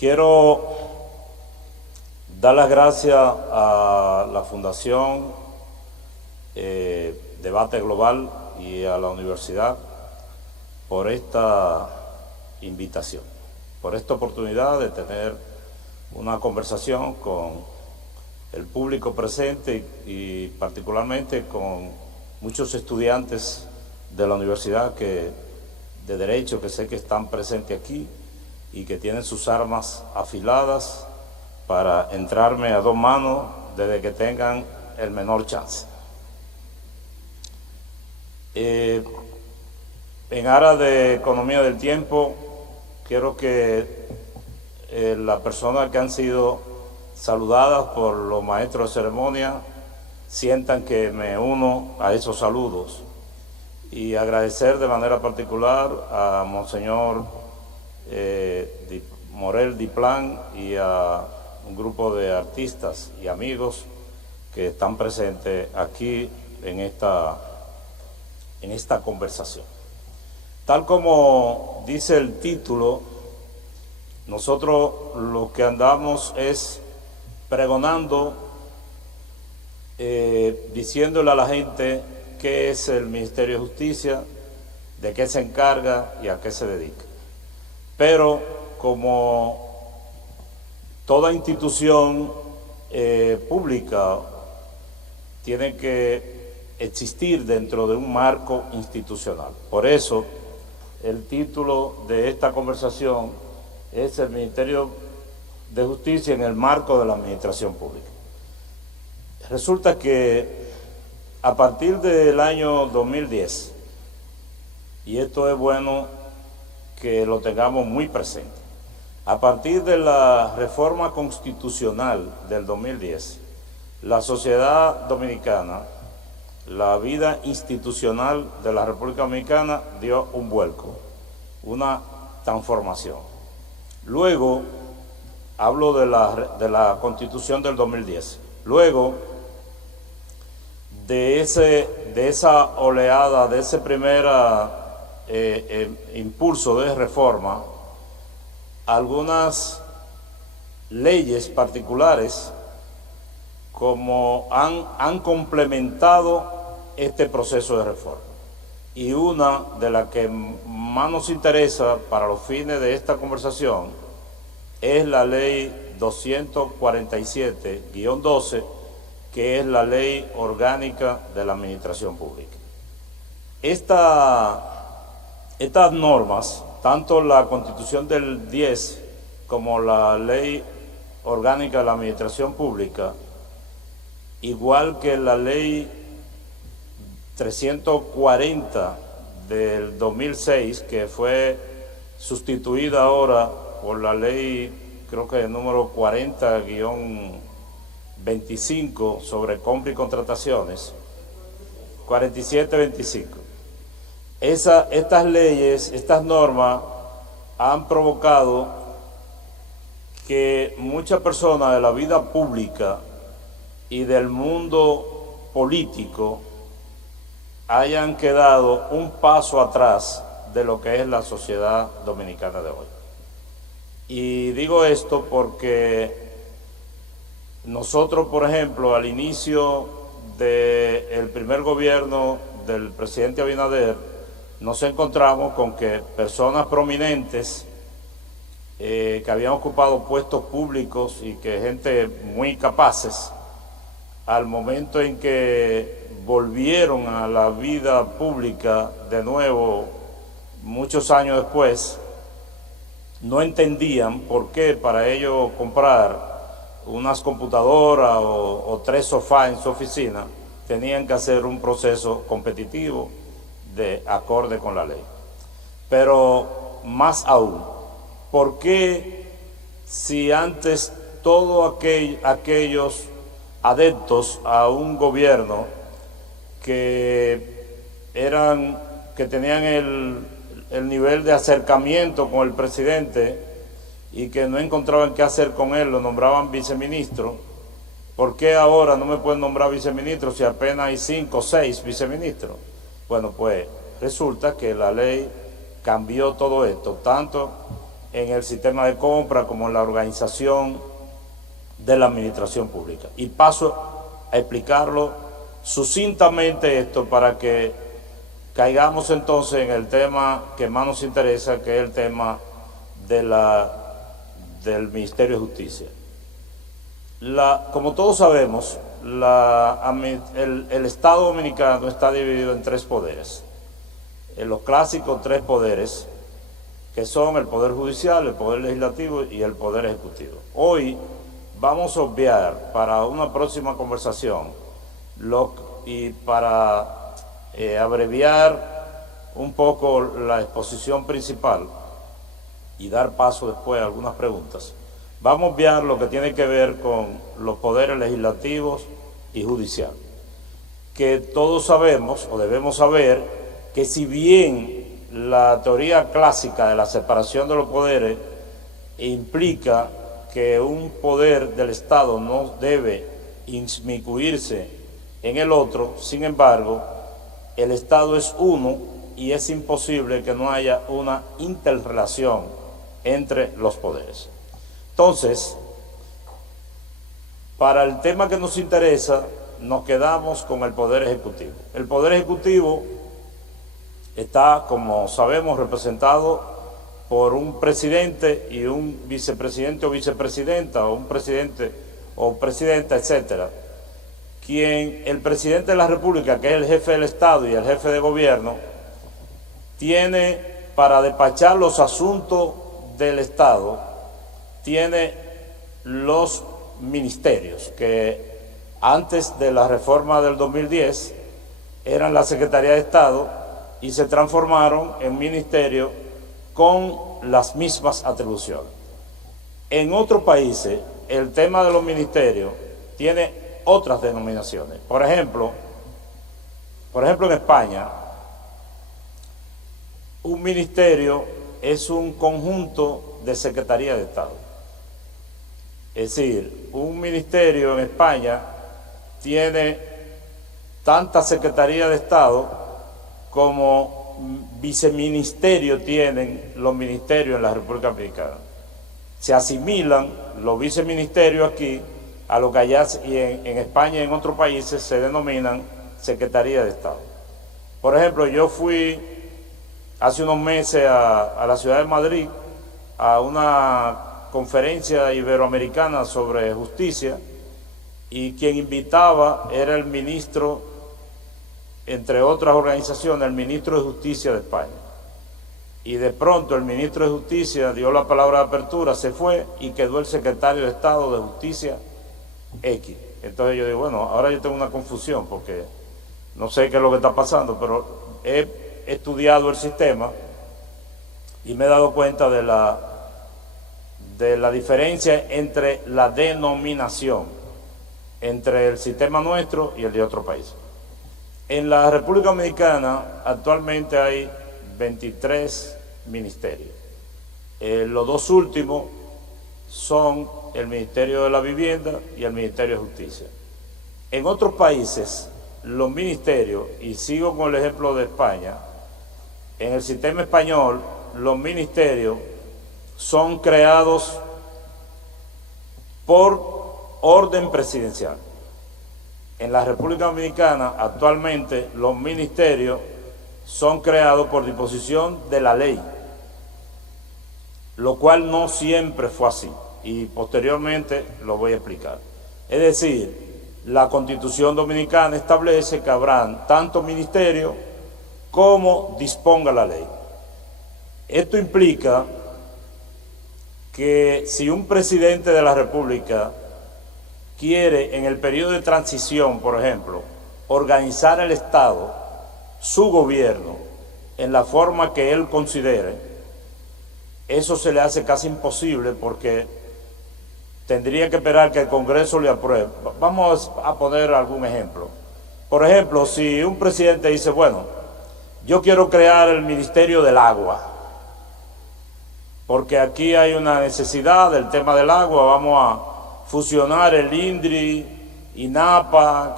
Quiero dar las gracias a la Fundación Debate Global y a la universidad por esta invitación, por esta oportunidad de tener una conversación con el público presente y particularmente con muchos estudiantes de la universidad de Derecho que sé que están presentes aquí y que tienen sus armas afiladas para entrarme a dos manos desde que tengan el menor chance. En aras de economía del tiempo, quiero que las personas que han sido saludadas por los maestros de ceremonia sientan que me uno a esos saludos y agradecer de manera particular a Monseñor Morel Diplán y a un grupo de artistas y amigos que están presentes aquí en esta conversación. Tal como dice el título, nosotros lo que andamos es pregonando, diciéndole a la gente qué es el Ministerio de Justicia, de qué se encarga y a qué se dedica. Pero como toda institución pública tiene que existir dentro de un marco institucional. Por eso el título de esta conversación es el Ministerio de Justicia en el marco de la administración pública. Resulta que a partir del año 2010, y esto es bueno que lo tengamos muy presente, a partir de la reforma constitucional del 2010, la sociedad dominicana, la vida institucional de la República Dominicana dio un vuelco, una transformación. Luego, hablo de la Constitución del 2010, luego de esa oleada, de ese primer impulso de reforma, algunas leyes particulares como han complementado este proceso de reforma. Y una de las que más nos interesa para los fines de esta conversación es la ley 247-12, que es la ley orgánica de la administración pública. Estas normas, tanto la Constitución del 10 como la ley orgánica de la administración pública, igual que la ley 340 del 2006, que fue sustituida ahora por la ley, creo que el número 40-25 sobre compra y contrataciones, 47-25. Estas leyes, estas normas han provocado que muchas personas de la vida pública y del mundo político hayan quedado un paso atrás de lo que es la sociedad dominicana de hoy. Y digo esto porque nosotros, por ejemplo, al inicio del primer gobierno del presidente Abinader, nos encontramos con que personas prominentes que habían ocupado puestos públicos y que gente muy capaces, al momento en que volvieron a la vida pública de nuevo, muchos años después, no entendían por qué para ellos comprar unas computadoras o 3 sofás en su oficina tenían que hacer un proceso competitivo de acorde con la ley. Pero más aún, ¿por qué si antes todos aquellos adeptos a un gobierno que tenían el nivel de acercamiento con el presidente y que no encontraban qué hacer con él, lo nombraban viceministro? ¿Por qué ahora no me pueden nombrar viceministro si apenas hay 5 o 6 viceministros? Bueno, pues resulta que la ley cambió todo esto, tanto en el sistema de compra como en la organización de la administración pública. Y paso a explicarlo sucintamente esto para que caigamos entonces en el tema que más nos interesa, que es el tema del Ministerio de Justicia. Como todos sabemos, el Estado dominicano está dividido en tres poderes, en los clásicos tres poderes, que son el Poder Judicial, el Poder Legislativo y el Poder Ejecutivo. Hoy vamos a obviar para una próxima conversación y para abreviar un poco la exposición principal y dar paso después a algunas preguntas, vamos a obviar lo que tiene que ver con los poderes legislativos y judicial, que todos sabemos o debemos saber que si bien la teoría clásica de la separación de los poderes implica que un poder del Estado no debe inmiscuirse en el otro, sin embargo, el Estado es uno y es imposible que no haya una interrelación entre los poderes. Entonces, para el tema que nos interesa, nos quedamos con el Poder Ejecutivo. El Poder Ejecutivo está, como sabemos, representado por un presidente y un vicepresidente o vicepresidenta, o un presidente o presidenta, etcétera, quien el presidente de la República, que es el jefe del Estado y el jefe de gobierno, tiene para despachar los asuntos del Estado, tiene los ministerios, que antes de la reforma del 2010 eran la Secretaría de Estado y se transformaron en ministerios con las mismas atribuciones. En otros países, el tema de los ministerios tiene otras denominaciones. Por ejemplo, en España, un ministerio es un conjunto de secretarías de Estado. Es decir, un ministerio en España tiene tantas secretarías de Estado como viceministerios tienen los ministerios en la República Dominicana. Se asimilan los viceministerios aquí a lo que allá en España y en otros países se denominan secretarías de Estado. Por ejemplo, yo fui hace unos meses a la ciudad de Madrid a una conferencia iberoamericana sobre justicia y quien invitaba era el ministro, entre otras organizaciones, el ministro de Justicia de España. Y de pronto el ministro de Justicia dio la palabra de apertura, se fue y quedó el secretario de Estado de Justicia X. Entonces yo digo, bueno, ahora yo tengo una confusión porque no sé qué es lo que está pasando, pero he estudiado el sistema y me he dado cuenta de la diferencia entre la denominación entre el sistema nuestro y el de otro país. En la República Dominicana actualmente hay 23 ministerios. Los dos últimos son el Ministerio de la Vivienda y el Ministerio de Justicia. En otros países, los ministerios, y sigo con el ejemplo de España, en el sistema español, los ministerios son creados por orden presidencial. En la República Dominicana, actualmente, los ministerios son creados por disposición de la ley, lo cual no siempre fue así, y posteriormente lo voy a explicar. Es decir, la Constitución Dominicana establece que habrán tanto ministerios como disponga la ley. Esto implica que si un presidente de la República quiere en el periodo de transición, por ejemplo, organizar el Estado, su gobierno, en la forma que él considere, eso se le hace casi imposible porque tendría que esperar que el Congreso le apruebe. Vamos a poner algún ejemplo. Por ejemplo, si un presidente dice, bueno, yo quiero crear el Ministerio del Agua, porque aquí hay una necesidad del tema del agua, vamos a fusionar el INDRI, INAPA,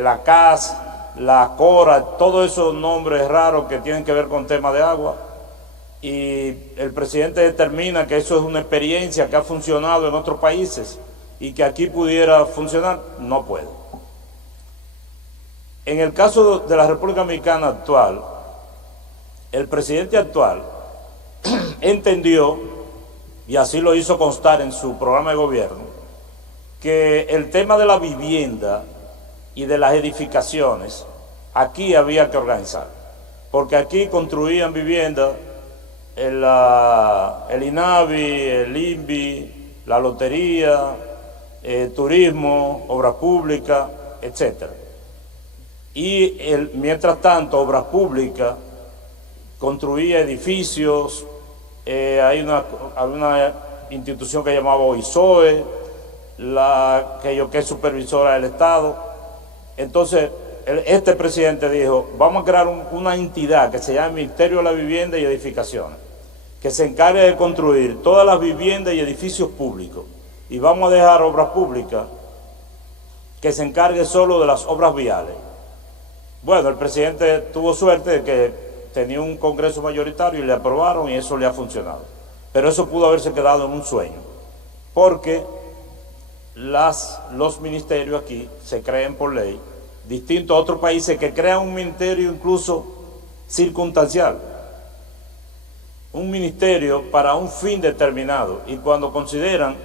la CAS, la CORA, todos esos nombres raros que tienen que ver con tema de agua, y el presidente determina que eso es una experiencia que ha funcionado en otros países y que aquí pudiera funcionar, no puede. En el caso de la República Dominicana actual, el presidente actual entendió, y así lo hizo constar en su programa de gobierno, que el tema de la vivienda y de las edificaciones aquí había que organizar, porque aquí construían viviendas el INAVI, el INVI, la lotería, turismo, obras públicas, etc. Y mientras tanto, Obras Públicas construía edificios, hay una institución que llamaba OISOE, que es supervisora del Estado. Entonces, este presidente dijo, vamos a crear una entidad que se llama Ministerio de la Vivienda y Edificaciones, que se encargue de construir todas las viviendas y edificios públicos, y vamos a dejar Obras Públicas que se encargue solo de las obras viales. Bueno, el presidente tuvo suerte de que tenía un Congreso mayoritario y le aprobaron y eso le ha funcionado. Pero eso pudo haberse quedado en un sueño, porque los ministerios aquí se crean por ley, distinto a otros países que crean un ministerio incluso circunstancial. Un ministerio para un fin determinado, y cuando consideran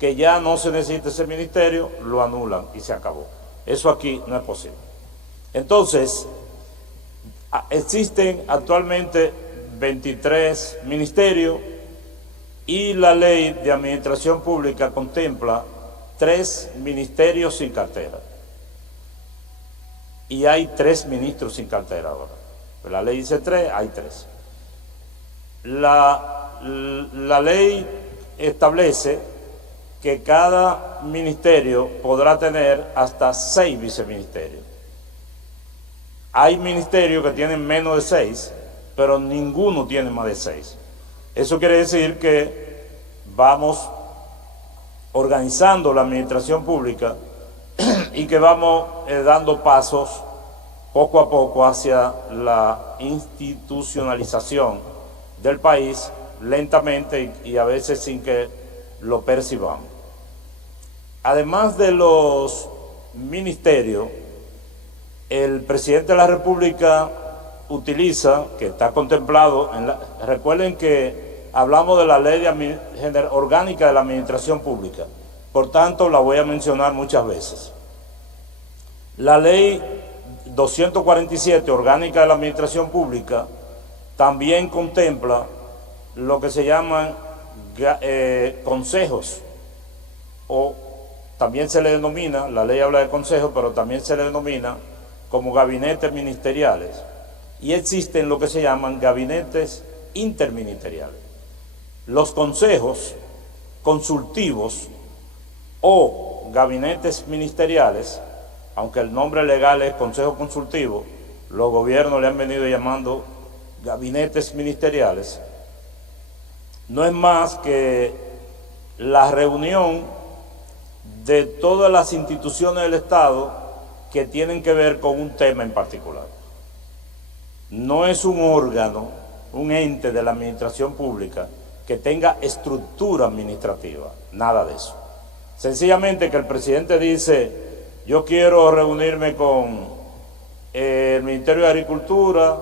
que ya no se necesita ese ministerio, lo anulan y se acabó. Eso aquí no es posible. Entonces, existen actualmente 23 ministerios y la ley de administración pública contempla 3 ministerios sin cartera. Y hay 3 ministros sin cartera ahora. La ley dice 3, hay 3. La ley establece que cada ministerio podrá tener hasta 6 viceministerios. Hay ministerios que tienen menos de 6, pero ninguno tiene más de 6. Eso quiere decir que vamos organizando la administración pública y que vamos dando pasos poco a poco hacia la institucionalización del país, lentamente y a veces sin que lo percibamos. Además de los ministerios, el presidente de la República utiliza, que está contemplado, recuerden que hablamos de la ley orgánica de la administración pública, por tanto la voy a mencionar muchas veces. La ley 247, orgánica de la administración pública, también contempla lo que se llaman consejos, o también se le denomina, la ley habla de consejos, pero también se le denomina como gabinetes ministeriales, y existen lo que se llaman gabinetes interministeriales. Los consejos consultivos o gabinetes ministeriales, aunque el nombre legal es consejo consultivo, los gobiernos le han venido llamando gabinetes ministeriales, no es más que la reunión de todas las instituciones del Estado que tienen que ver con un tema en particular. No es un órgano, un ente de la administración pública que tenga estructura administrativa, nada de eso. Sencillamente que el presidente dice, yo quiero reunirme con el Ministerio de Agricultura,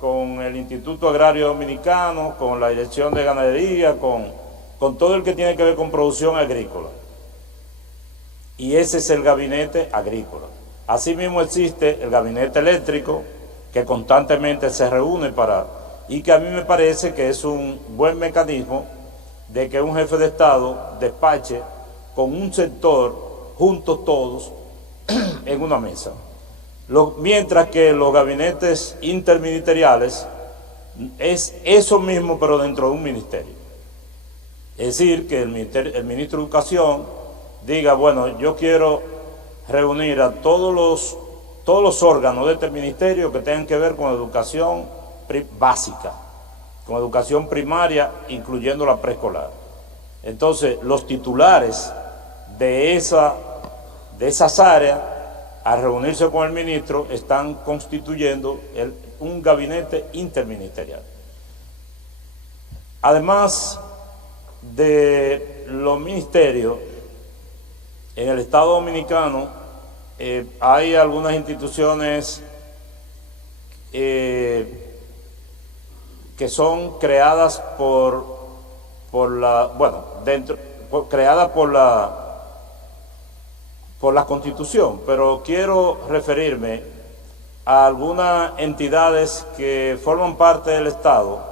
con el Instituto Agrario Dominicano, con la Dirección de Ganadería, con todo el que tiene que ver con producción agrícola. Y ese es el gabinete agrícola. Asimismo existe el gabinete eléctrico, que constantemente se reúne y que a mí me parece que es un buen mecanismo de que un jefe de Estado despache con un sector, juntos todos, en una mesa. Mientras que los gabinetes interministeriales es eso mismo, pero dentro de un ministerio. Es decir, que el ministro de Educación diga, bueno, yo quiero reunir a todos los órganos de este ministerio que tengan que ver con educación básica, con educación primaria, incluyendo la preescolar. Entonces, los titulares de esas áreas, al reunirse con el ministro, están constituyendo un gabinete interministerial. Además de los ministerios, en el Estado Dominicano hay algunas instituciones que son creadas creadas por la Constitución, pero quiero referirme a algunas entidades que forman parte del Estado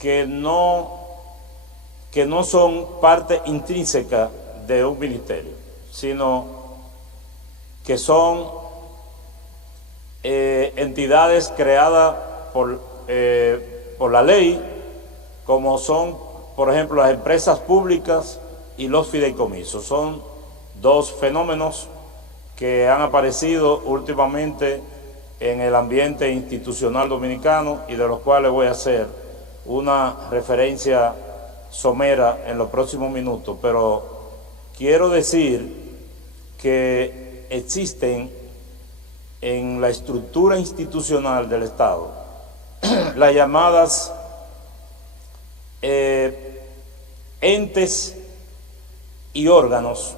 que no son parte intrínseca de un ministerio, sino que son entidades creadas por la ley, como son, por ejemplo, las empresas públicas y los fideicomisos. Son dos fenómenos que han aparecido últimamente en el ambiente institucional dominicano y de los cuales voy a hacer una referencia somera en los próximos minutos, pero quiero decir que existen en la estructura institucional del Estado las llamadas entes y órganos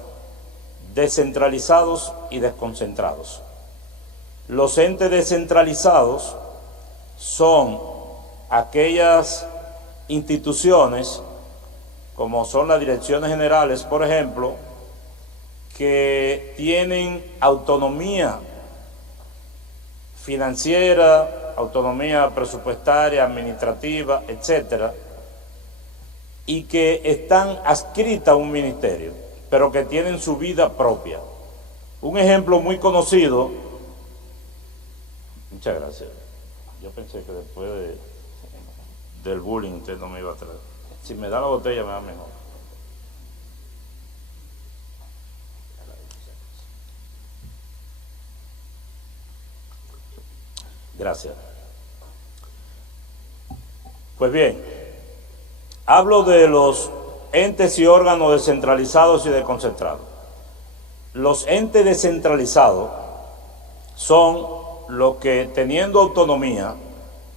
descentralizados y desconcentrados. Los entes descentralizados son aquellas instituciones, como son las direcciones generales, por ejemplo, que tienen autonomía financiera, autonomía presupuestaria, administrativa, etcétera, y que están adscritas a un ministerio, pero que tienen su vida propia. Un ejemplo muy conocido. Muchas gracias. Yo pensé que después del bullying usted no me iba a traer. Si me da la botella me va mejor. Gracias. Pues bien, hablo de los entes y órganos descentralizados y desconcentrados. Los entes descentralizados son los que, teniendo autonomía,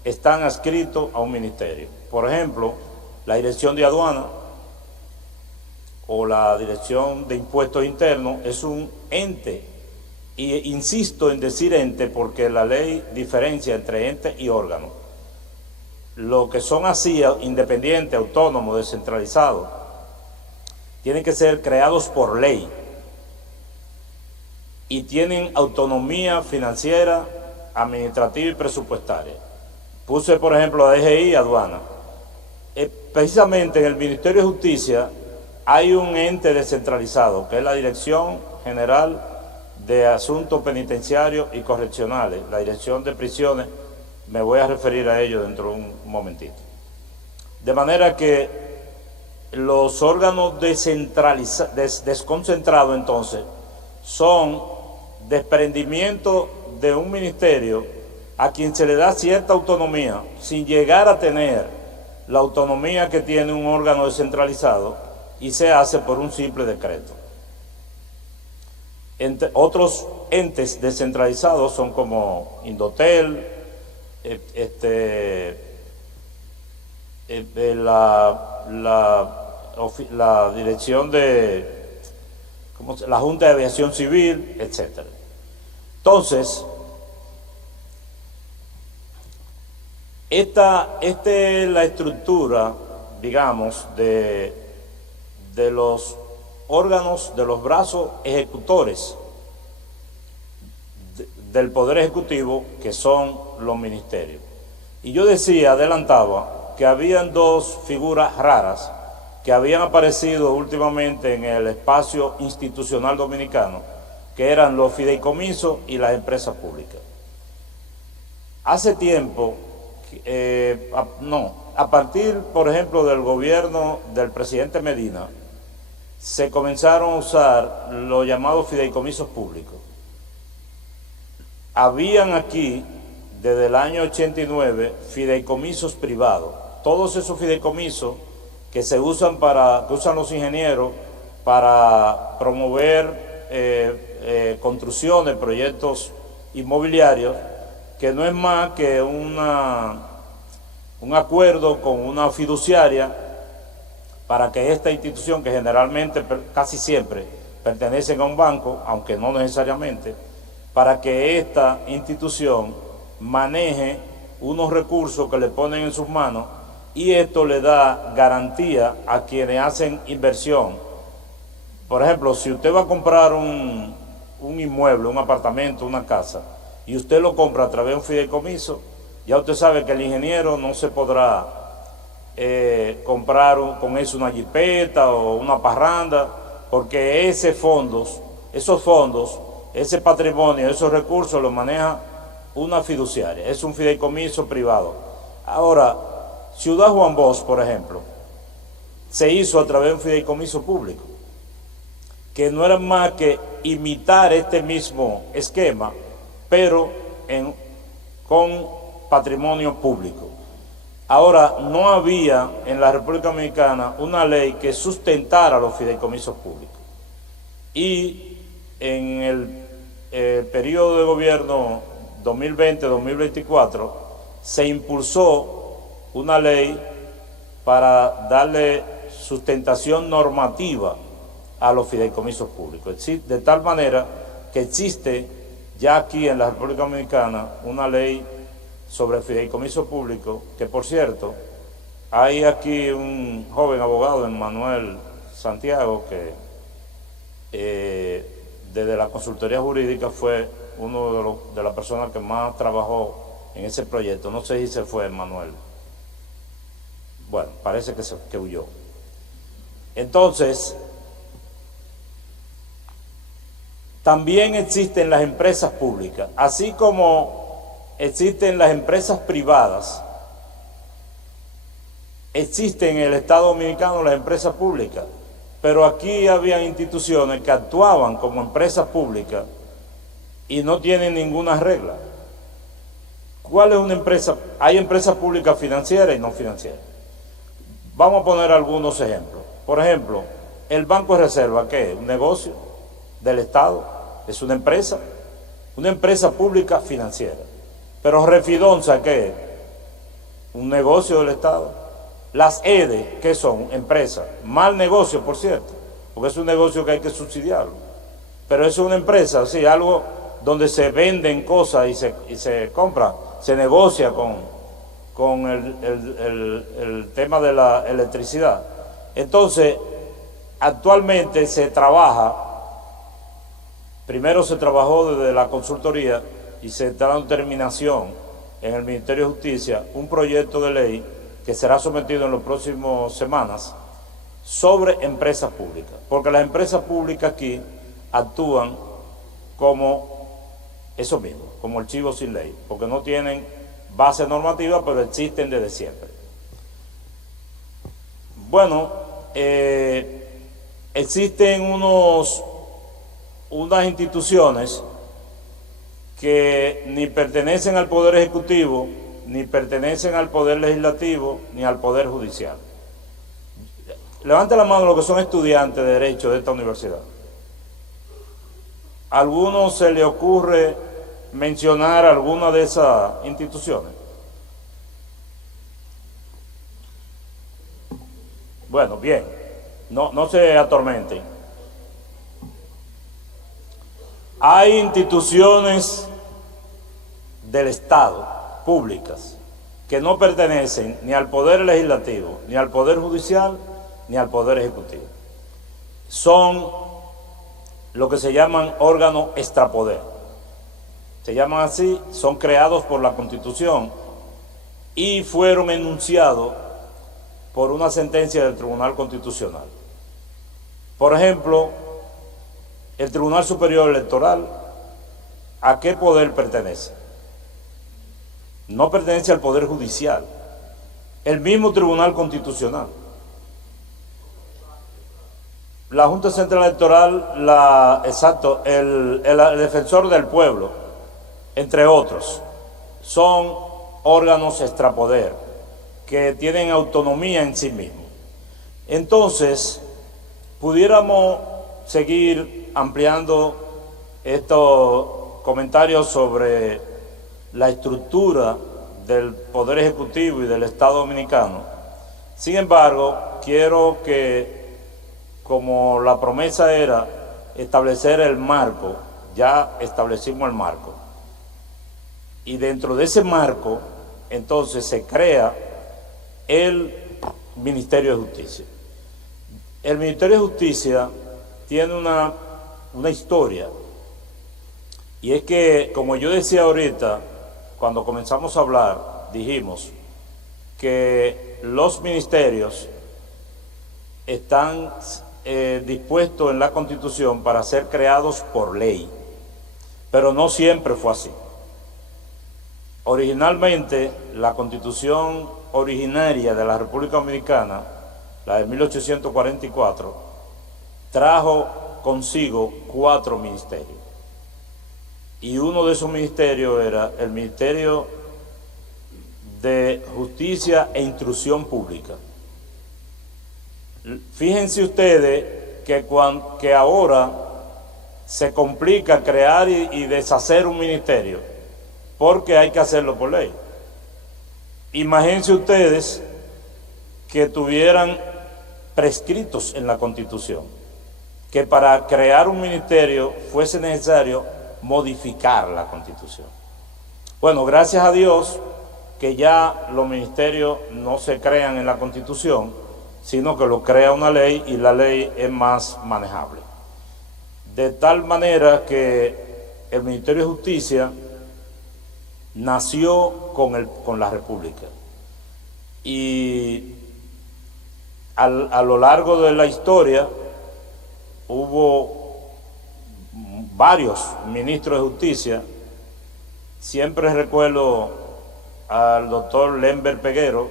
están adscritos a un ministerio. Por ejemplo, la Dirección de Aduana o la Dirección de Impuestos Internos es un ente. Y insisto en decir ente porque la ley diferencia entre ente y órgano. Lo que son así, independientes, autónomos, descentralizados, tienen que ser creados por ley y tienen autonomía financiera, administrativa y presupuestaria. Puse, por ejemplo, a DGI y Aduana. Precisamente en el Ministerio de Justicia hay un ente descentralizado, que es la Dirección General de Asuntos Penitenciarios y Correccionales, la Dirección de Prisiones. Me voy a referir a ello dentro de un momentito. De manera que los órganos desconcentrados entonces son desprendimiento de un ministerio a quien se le da cierta autonomía sin llegar a tener la autonomía que tiene un órgano descentralizado, y se hace por un simple decreto. Otros entes descentralizados son como Indotel, la dirección de la Junta de Aviación Civil, etcétera. Entonces, esta es la estructura, digamos, de los órganos, de los brazos ejecutores del Poder Ejecutivo, que son los ministerios. Y yo decía, adelantaba, que habían dos figuras raras que habían aparecido últimamente en el espacio institucional dominicano, que eran los fideicomisos y las empresas públicas. Hace tiempo, a partir, por ejemplo, del gobierno del presidente Medina, se comenzaron a usar los llamados fideicomisos públicos. Habían aquí, desde el año 89, fideicomisos privados. Todos esos fideicomisos que se usan que usan los ingenieros para promover construcciones, proyectos inmobiliarios, que no es más que un acuerdo con una fiduciaria para que esta institución, que generalmente, casi siempre, pertenecen a un banco, aunque no necesariamente, para que esta institución maneje unos recursos que le ponen en sus manos, y esto le da garantía a quienes hacen inversión. Por ejemplo, si usted va a comprar un inmueble, un apartamento, una casa, y usted lo compra a través de un fideicomiso, ya usted sabe que el ingeniero no se podrá comprar con eso una jipeta o una parranda, porque esos fondos, ese patrimonio, esos recursos los maneja una fiduciaria, es un fideicomiso privado. Ahora, Ciudad Juan Bosch, por ejemplo, se hizo a través de un fideicomiso público, que no era más que imitar este mismo esquema, pero con patrimonio público. Ahora, no había en la República Dominicana una ley que sustentara los fideicomisos públicos. Y en el periodo de gobierno 2020-2024 se impulsó una ley para darle sustentación normativa a los fideicomisos públicos, de tal manera que existe ya aquí en la República Dominicana una ley sobre el fideicomiso público, que por cierto, hay aquí un joven abogado, Emmanuel Santiago, que desde la consultoría jurídica fue uno de las personas que más trabajó en ese proyecto. No sé si se fue Emmanuel. Bueno, parece que huyó. Entonces, también existen las empresas públicas, así como existen las empresas privadas, existen en el Estado Dominicano las empresas públicas, pero aquí había instituciones que actuaban como empresas públicas y no tienen ninguna regla. ¿Cuál es una empresa? Hay empresas públicas financieras y no financieras. Vamos a poner algunos ejemplos. Por ejemplo, el Banco de Reserva, ¿qué es? Un negocio del Estado, es una empresa pública financiera. Pero Refidonza, ¿qué es? Un negocio del Estado. Las EDE, ¿qué son? Empresas. Mal negocio, por cierto, porque es un negocio que hay que subsidiarlo. Pero es una empresa, sí, algo donde se venden cosas y se compra, se negocia con el tema de la electricidad. Entonces, actualmente se trabaja, primero se trabajó desde la consultoría y se está dando terminación en el Ministerio de Justicia, un proyecto de ley que será sometido en las próximas semanas sobre empresas públicas, porque las empresas públicas aquí actúan como eso mismo, como el chivo sin ley, porque no tienen base normativa, pero existen desde siempre. Bueno, existen unas instituciones que ni pertenecen al Poder Ejecutivo, ni pertenecen al Poder Legislativo, ni al Poder Judicial. Levante la mano los que son estudiantes de Derecho de esta universidad. ¿A alguno se le ocurre mencionar alguna de esas instituciones? Bueno, bien, no se atormenten. Hay instituciones del Estado, públicas, que no pertenecen ni al Poder Legislativo, ni al Poder Judicial, ni al Poder Ejecutivo. Son lo que se llaman órganos extrapoder. Se llaman así, son creados por la Constitución y fueron enunciados por una sentencia del Tribunal Constitucional. Por ejemplo, el Tribunal Superior Electoral, ¿a qué poder pertenece? No pertenece al Poder Judicial. El mismo Tribunal Constitucional. La Junta Central Electoral, el Defensor del Pueblo, entre otros, son órganos extrapoder que tienen autonomía en sí mismos. Entonces, pudiéramos seguir ampliando estos comentarios sobre la estructura del Poder Ejecutivo y del Estado Dominicano. Sin embargo, quiero que, como la promesa era establecer el marco, ya establecimos el marco. Y dentro de ese marco, entonces se crea el Ministerio de Justicia. El Ministerio de Justicia tiene una historia, y es que, como yo decía ahorita, cuando comenzamos a hablar, dijimos que los ministerios están dispuestos en la Constitución para ser creados por ley, pero no siempre fue así. Originalmente, la Constitución originaria de la República Dominicana, la de 1844, trajo consigo 4 ministerios. Y uno de esos ministerios era el Ministerio de Justicia e Instrucción Pública. Fíjense ustedes que ahora se complica crear y deshacer un ministerio, porque hay que hacerlo por ley. Imagínense ustedes que tuvieran prescritos en la Constitución, que para crear un ministerio fuese necesario modificar la Constitución. Bueno, gracias a Dios que ya los ministerios no se crean en la Constitución, sino que lo crea una ley, y la ley es más manejable. De tal manera que el Ministerio de Justicia nació con la República, y a lo largo de la historia hubo varios ministros de justicia. Siempre recuerdo al doctor Lember Peguero,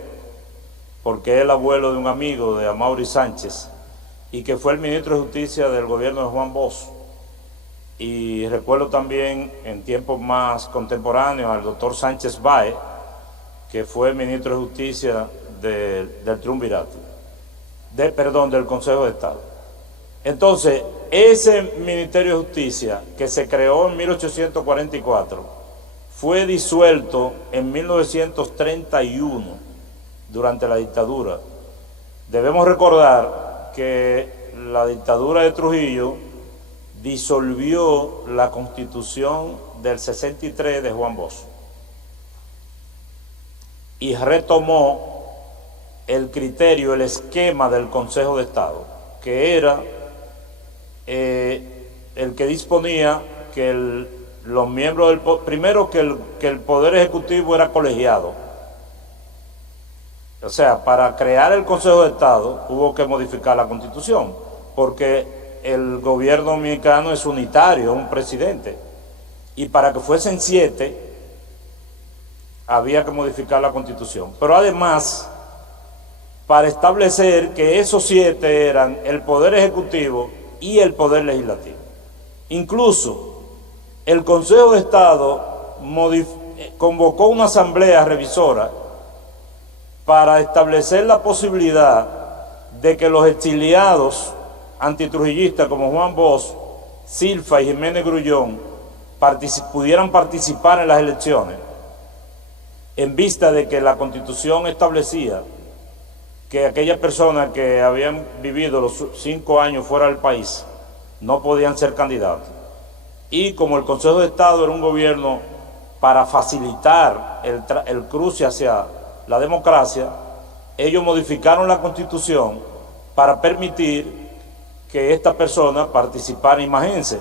porque es el abuelo de un amigo de Amaury Sánchez, y que fue el ministro de Justicia del gobierno de Juan Bosch. Y recuerdo también, en tiempos más contemporáneos, al doctor Sánchez Báez, que fue ministro de Justicia del Triunvirato, del Consejo de Estado. Entonces, ese Ministerio de Justicia, que se creó en 1844, fue disuelto en 1931, durante la dictadura. Debemos recordar que la dictadura de Trujillo disolvió la Constitución del 63 de Juan Bosch y retomó el criterio, el esquema del Consejo de Estado, que era el que disponía que los miembros primero que el Poder Ejecutivo era colegiado. O sea, para crear el Consejo de Estado hubo que modificar la Constitución, porque el gobierno dominicano es unitario, un presidente, y para que fuesen 7 había que modificar la Constitución. Pero además, para establecer que esos 7 eran el Poder Ejecutivo y el Poder Legislativo. Incluso el Consejo de Estado convocó una asamblea revisora para establecer la posibilidad de que los exiliados antitrujillistas como Juan Bosch, Silfa y Jiménez Grullón pudieran participar en las elecciones, en vista de que la Constitución establecía que aquellas personas que habían vivido los 5 años fuera del país no podían ser candidatos. Y como el Consejo de Estado era un gobierno para facilitar el cruce hacia la democracia, ellos modificaron la Constitución para permitir que esta persona participara. Imagínense,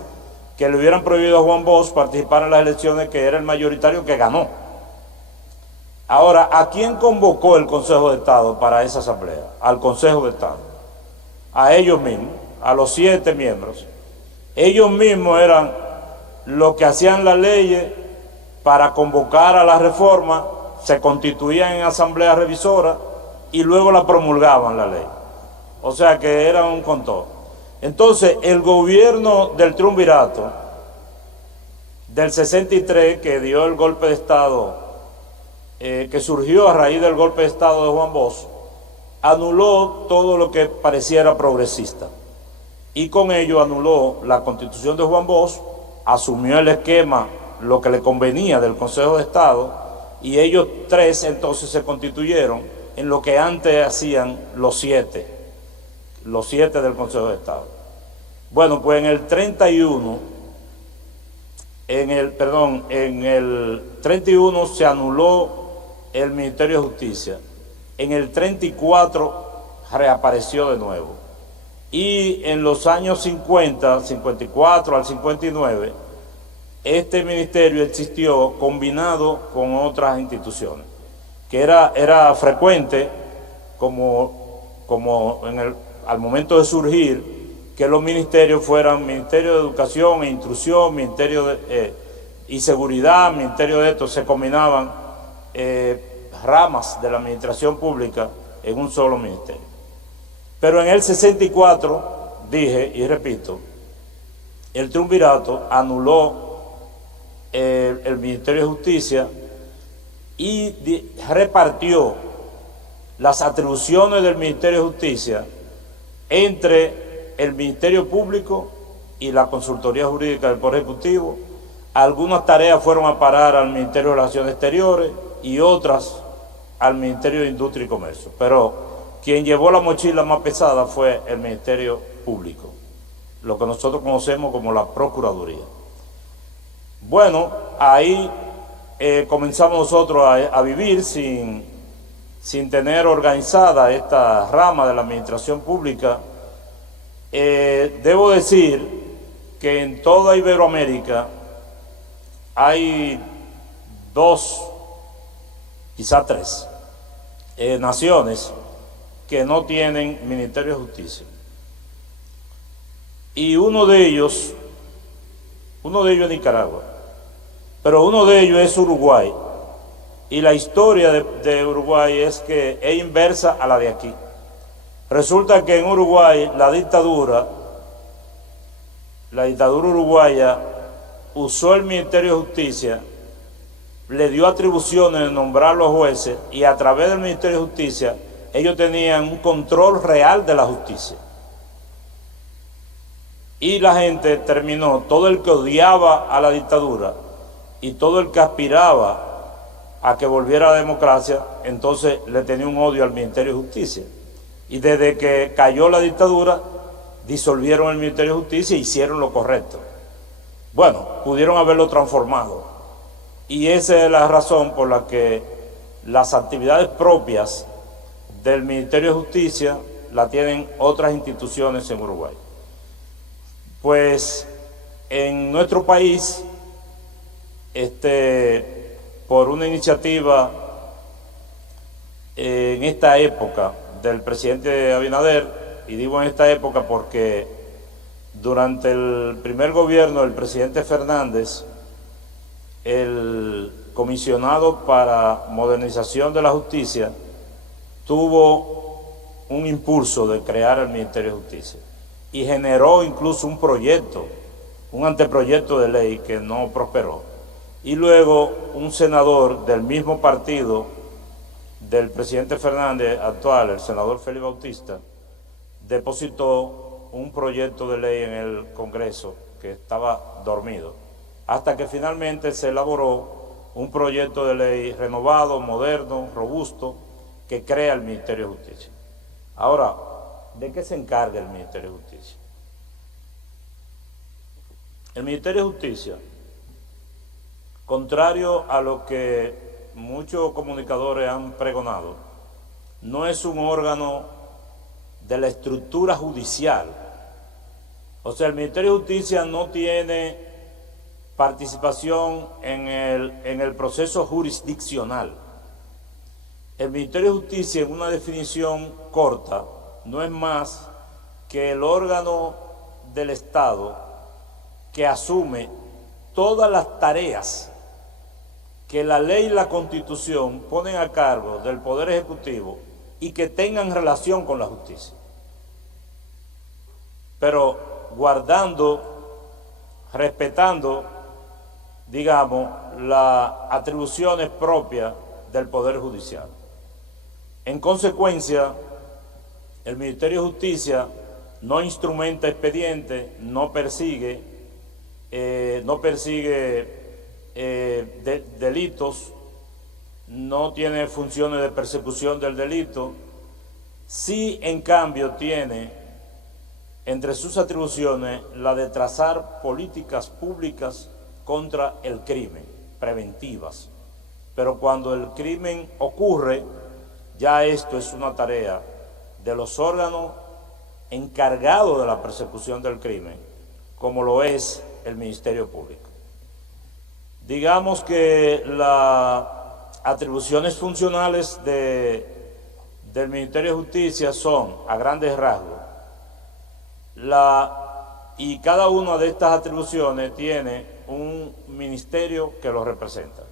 que le hubieran prohibido a Juan Bosch participar en las elecciones, que era el mayoritario que ganó. Ahora, ¿a quién convocó el Consejo de Estado para esa asamblea? Al Consejo de Estado. A ellos mismos, a los 7 miembros. Ellos mismos eran los que hacían las leyes para convocar a la reforma, se constituían en asamblea revisora y luego la promulgaban la ley. O sea que era un control. Entonces, el gobierno del Triunvirato del 63, que dio el golpe de Estado, que surgió a raíz del golpe de Estado de Juan Bosch, anuló todo lo que pareciera progresista, y con ello anuló la Constitución de Juan Bosch, asumió el esquema, lo que le convenía del Consejo de Estado, y ellos 3 entonces se constituyeron en lo que antes hacían los 7 del Consejo de Estado. Bueno, pues en el 31, en el 31 se anuló el Ministerio de Justicia, en el 34 reapareció de nuevo, y en los años 50, 54 al 59, este ministerio existió combinado con otras instituciones, que era frecuente al momento de surgir, que los ministerios fueran Ministerio de Educación e Instrucción, Ministerio y Seguridad, Ministerio de esto, se combinaban ramas de la administración pública en un solo ministerio. Pero en el 64, dije y repito, el triunvirato anuló el Ministerio de Justicia y repartió las atribuciones del Ministerio de Justicia entre el Ministerio Público y la Consultoría Jurídica del Poder Ejecutivo. Algunas tareas fueron a parar al Ministerio de Relaciones Exteriores y otras al Ministerio de Industria y Comercio. Pero quien llevó la mochila más pesada fue el Ministerio Público, lo que nosotros conocemos como la Procuraduría. Bueno, ahí comenzamos nosotros a vivir sin tener organizada esta rama de la administración pública. Debo decir que en toda Iberoamérica hay 2, quizá 3 naciones que no tienen Ministerio de Justicia. Y uno de ellos es Nicaragua, pero uno de ellos es Uruguay. Y la historia de Uruguay es que es inversa a la de aquí. Resulta que en Uruguay la dictadura uruguaya usó el Ministerio de Justicia, le dio atribuciones de nombrar los jueces, y a través del Ministerio de Justicia ellos tenían un control real de la justicia. Y la gente terminó, todo el que odiaba a la dictadura y todo el que aspiraba a que volviera a la democracia, entonces le tenía un odio al Ministerio de Justicia. Y desde que cayó la dictadura, disolvieron el Ministerio de Justicia e hicieron lo correcto. Bueno, pudieron haberlo transformado. Y esa es la razón por la que las actividades propias del Ministerio de Justicia la tienen otras instituciones en Uruguay. Pues en nuestro país, por una iniciativa en esta época del presidente Abinader, y digo en esta época porque durante el primer gobierno del presidente Fernández, el comisionado para modernización de la justicia tuvo un impulso de crear el Ministerio de Justicia y generó incluso un proyecto, un anteproyecto de ley que no prosperó. Y luego un senador del mismo partido del presidente Fernández actual, el senador Félix Bautista, depositó un proyecto de ley en el Congreso que estaba dormido, hasta que finalmente se elaboró un proyecto de ley renovado, moderno, robusto, que crea el Ministerio de Justicia. Ahora, ¿de qué se encarga el Ministerio de Justicia? El Ministerio de Justicia, contrario a lo que muchos comunicadores han pregonado, no es un órgano de la estructura judicial. O sea, el Ministerio de Justicia no tiene participación en el proceso jurisdiccional. El Ministerio de Justicia, en una definición corta, no es más que el órgano del Estado que asume todas las tareas que la ley y la Constitución ponen a cargo del Poder Ejecutivo y que tengan relación con la justicia, pero respetando, digamos, las atribuciones propias del Poder Judicial. En consecuencia, el Ministerio de Justicia no instrumenta expedientes, no persigue delitos, no tiene funciones de persecución del delito, sí en cambio tiene entre sus atribuciones la de trazar políticas públicas contra el crimen, preventivas. Pero cuando el crimen ocurre, ya esto es una tarea de los órganos encargados de la persecución del crimen, como lo es el Ministerio Público. Digamos que las atribuciones funcionales del Ministerio de Justicia son, a grandes rasgos, y cada una de estas atribuciones tiene un ministerio que lo representa.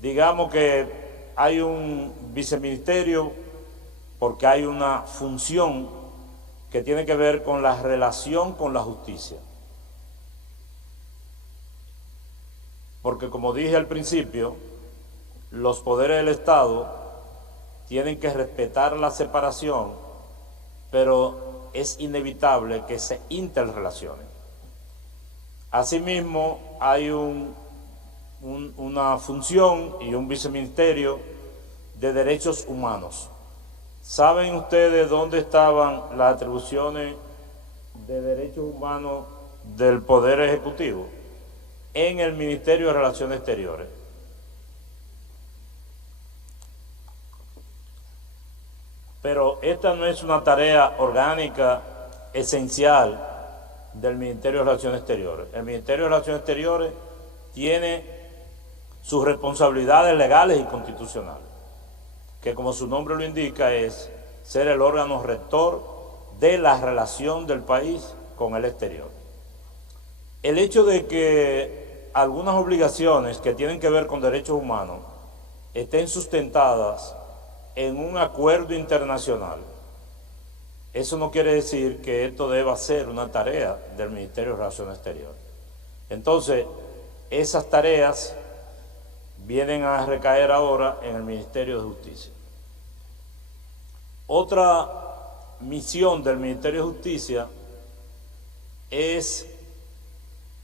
Digamos que hay un viceministerio porque hay una función que tiene que ver con la relación con la justicia. Porque como dije al principio, los poderes del Estado tienen que respetar la separación, pero es inevitable que se interrelacionen. Asimismo, hay una función y un viceministerio de derechos humanos. ¿Saben ustedes dónde estaban las atribuciones de derechos humanos del Poder Ejecutivo? En el Ministerio de Relaciones Exteriores. Pero esta no es una tarea orgánica esencial del Ministerio de Relaciones Exteriores. El Ministerio de Relaciones Exteriores tiene sus responsabilidades legales y constitucionales, que como su nombre lo indica es ser el órgano rector de la relación del país con el exterior. El hecho de que algunas obligaciones que tienen que ver con derechos humanos estén sustentadas en un acuerdo internacional, eso no quiere decir que esto deba ser una tarea del Ministerio de Relaciones Exteriores. Entonces, esas tareas vienen a recaer ahora en el Ministerio de Justicia. Otra misión del Ministerio de Justicia es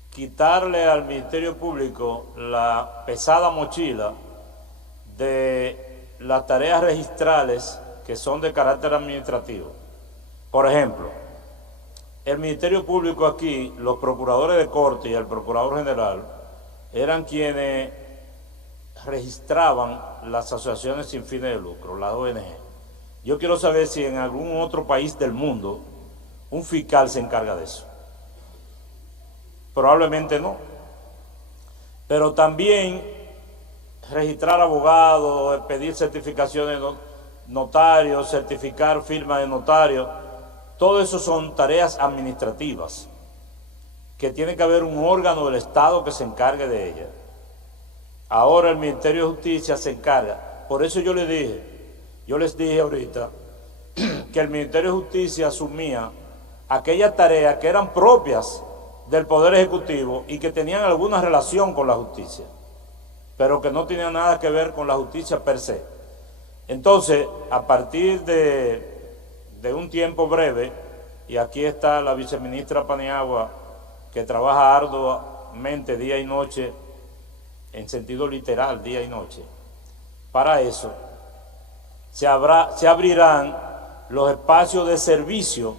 quitarle al Ministerio Público la pesada mochila de las tareas registrales que son de carácter administrativo. Por ejemplo, el Ministerio Público aquí, los procuradores de corte y el procurador general eran quienes registraban las asociaciones sin fines de lucro, las ONG. Yo quiero saber si en algún otro país del mundo un fiscal se encarga de eso. Probablemente no. Pero también registrar abogados, pedir certificaciones de notarios, certificar firmas de notarios, todo eso son tareas administrativas que tiene que haber un órgano del Estado que se encargue de ellas. Ahora el Ministerio de Justicia se encarga. Por eso yo les dije ahorita que el Ministerio de Justicia asumía aquellas tareas que eran propias del Poder Ejecutivo y que tenían alguna relación con la justicia, pero que no tenían nada que ver con la justicia per se. Entonces, a partir de un tiempo breve, y aquí está la viceministra Paniagua, que trabaja arduamente día y noche, en sentido literal, día y noche, para eso, se abrirán los espacios de servicio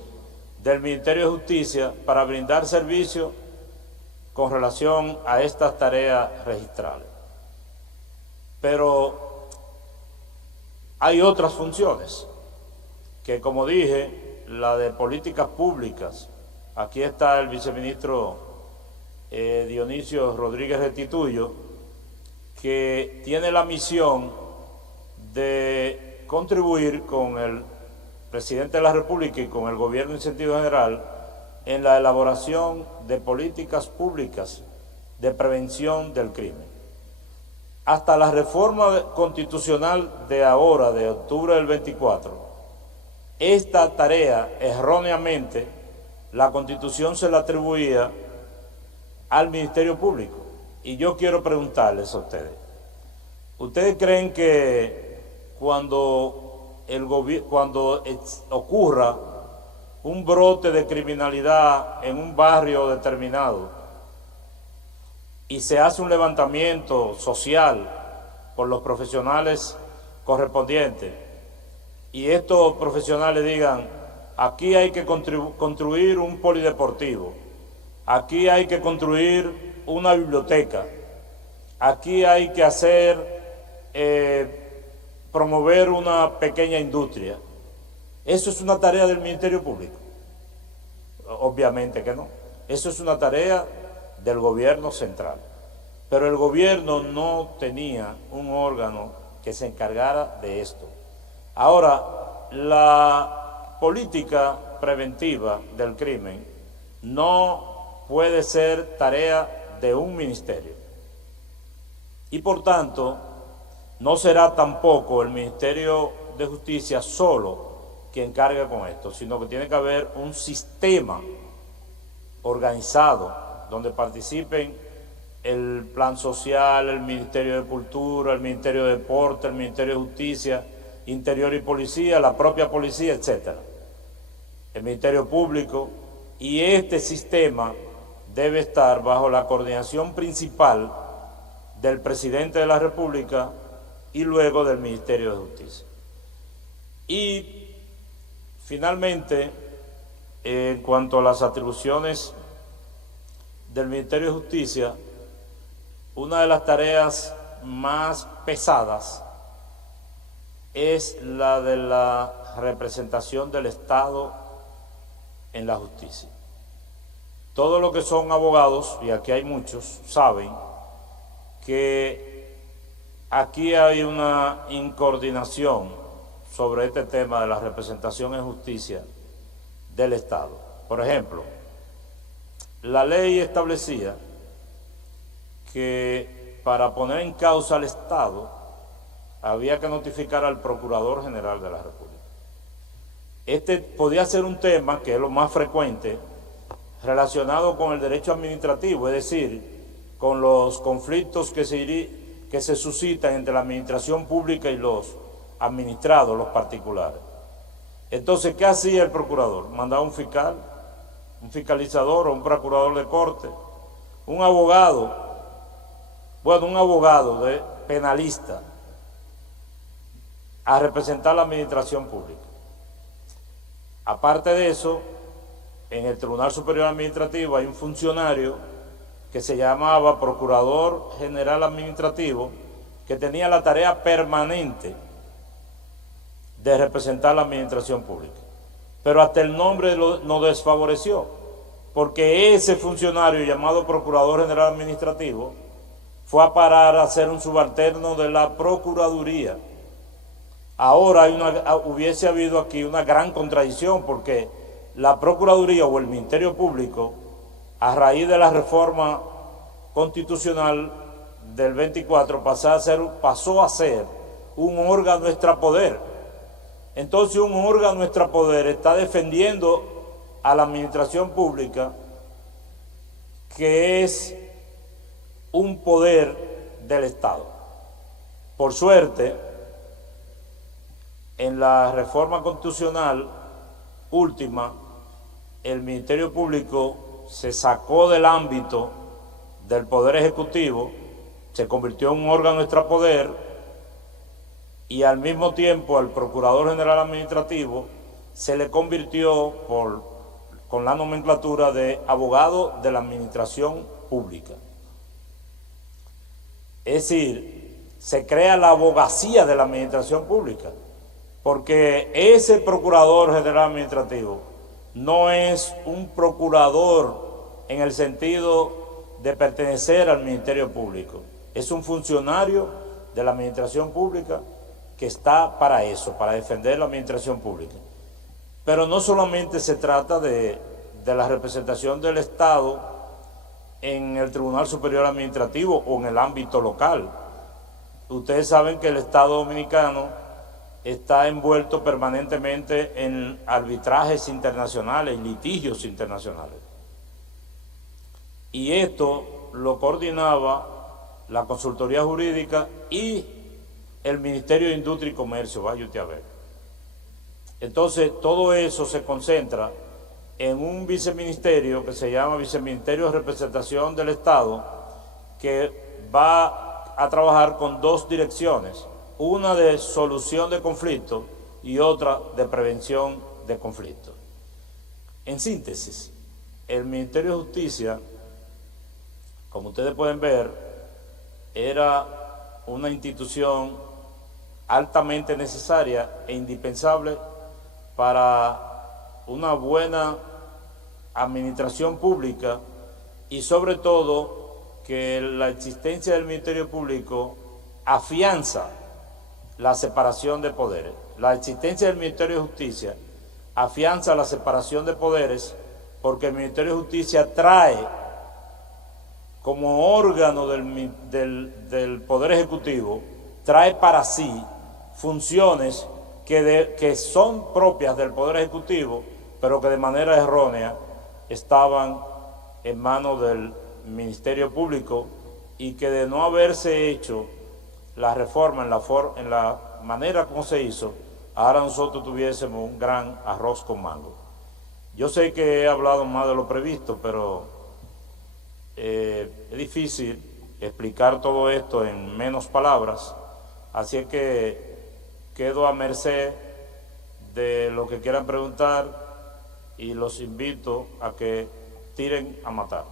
del Ministerio de Justicia para brindar servicio con relación a estas tareas registrales. Pero hay otras funciones que, como dije, la de políticas públicas. Aquí está el viceministro Dionisio Rodríguez Restituyo, que tiene la misión de contribuir con el presidente de la República y con el gobierno en sentido general en la elaboración de políticas públicas de prevención del crimen. Hasta la reforma constitucional de ahora, de octubre del 24, esta tarea erróneamente la Constitución se la atribuía al Ministerio Público. Y yo quiero preguntarles a ustedes, ¿ustedes creen que cuando ocurra un brote de criminalidad en un barrio determinado y se hace un levantamiento social por los profesionales correspondientes, y estos profesionales digan, aquí hay que construir un polideportivo, aquí hay que construir una biblioteca, aquí hay que promover una pequeña industria. ¿Eso es una tarea del Ministerio Público? Obviamente que no. Eso es una tarea del gobierno central. Pero el gobierno no tenía un órgano que se encargara de esto. Ahora, la política preventiva del crimen no puede ser tarea de un ministerio. Y por tanto, no será tampoco el Ministerio de Justicia solo quien cargue con esto, sino que tiene que haber un sistema organizado donde participen el Plan Social, el Ministerio de Cultura, el Ministerio de Deporte, el Ministerio de Justicia, Interior y Policía, la propia policía, etc. El Ministerio Público, y este sistema debe estar bajo la coordinación principal del Presidente de la República y luego del Ministerio de Justicia. Y finalmente, en cuanto a las atribuciones del Ministerio de Justicia, una de las tareas más pesadas es la de la representación del Estado en la justicia. Todos los que son abogados, y aquí hay muchos, saben que aquí hay una incoordinación sobre este tema de la representación en justicia del Estado. Por ejemplo, la ley establecía que para poner en causa al Estado había que notificar al Procurador General de la República. Este podía ser un tema, que es lo más frecuente, relacionado con el derecho administrativo, es decir, con los conflictos que se suscitan entre la administración pública y los administrados, los particulares. Entonces, ¿qué hacía el procurador? Mandaba un fiscal, un fiscalizador o un procurador de corte, un abogado de penalista, a representar la administración pública. Aparte de eso, en el Tribunal Superior Administrativo hay un funcionario que se llamaba Procurador General Administrativo, que tenía la tarea permanente de representar la administración pública. Pero hasta el nombre nos desfavoreció, porque ese funcionario llamado Procurador General Administrativo fue a parar a ser un subalterno de la Procuraduría. Ahora hubiese habido aquí una gran contradicción, porque la Procuraduría o el Ministerio Público, a raíz de la reforma constitucional del 24, pasó a ser un órgano extrapoder. Entonces, un órgano extrapoder está defendiendo a la administración pública, que es un poder del Estado. Por suerte, en la reforma constitucional última, el Ministerio Público se sacó del ámbito del Poder Ejecutivo, se convirtió en un órgano extrapoder, y al mismo tiempo al Procurador General Administrativo se le convirtió con la nomenclatura de abogado de la administración pública. Es decir, se crea la abogacía de la administración pública, porque ese Procurador General Administrativo no es un procurador en el sentido de pertenecer al Ministerio Público, es un funcionario de la administración pública que está para eso, para defender la administración pública. Pero no solamente se trata de la representación del Estado en el Tribunal Superior Administrativo o en el ámbito local. Ustedes saben que el Estado Dominicano está envuelto permanentemente en arbitrajes internacionales, litigios internacionales. Y esto lo coordinaba la Consultoría Jurídica y el Ministerio de Industria y Comercio, vaya usted a ver. Entonces, todo eso se concentra en un viceministerio que se llama Viceministerio de Representación del Estado, que va a trabajar con dos direcciones, una de solución de conflictos y otra de prevención de conflictos. En síntesis, el Ministerio de Justicia, como ustedes pueden ver, era una institución altamente necesaria e indispensable para una buena administración pública y sobre todo que la existencia del Ministerio Público afianza la separación de poderes. La existencia del Ministerio de Justicia afianza la separación de poderes porque el Ministerio de Justicia trae como órgano del Poder Ejecutivo, trae para sí funciones que son propias del Poder Ejecutivo, pero que de manera errónea estaban en manos del Ministerio Público y que de no haberse hecho la reforma en la manera como se hizo, ahora nosotros tuviésemos un gran arroz con mango. Yo sé que he hablado más de lo previsto, pero es difícil explicar todo esto en menos palabras, así es que quedo a merced de lo que quieran preguntar y los invito a que tiren a matar.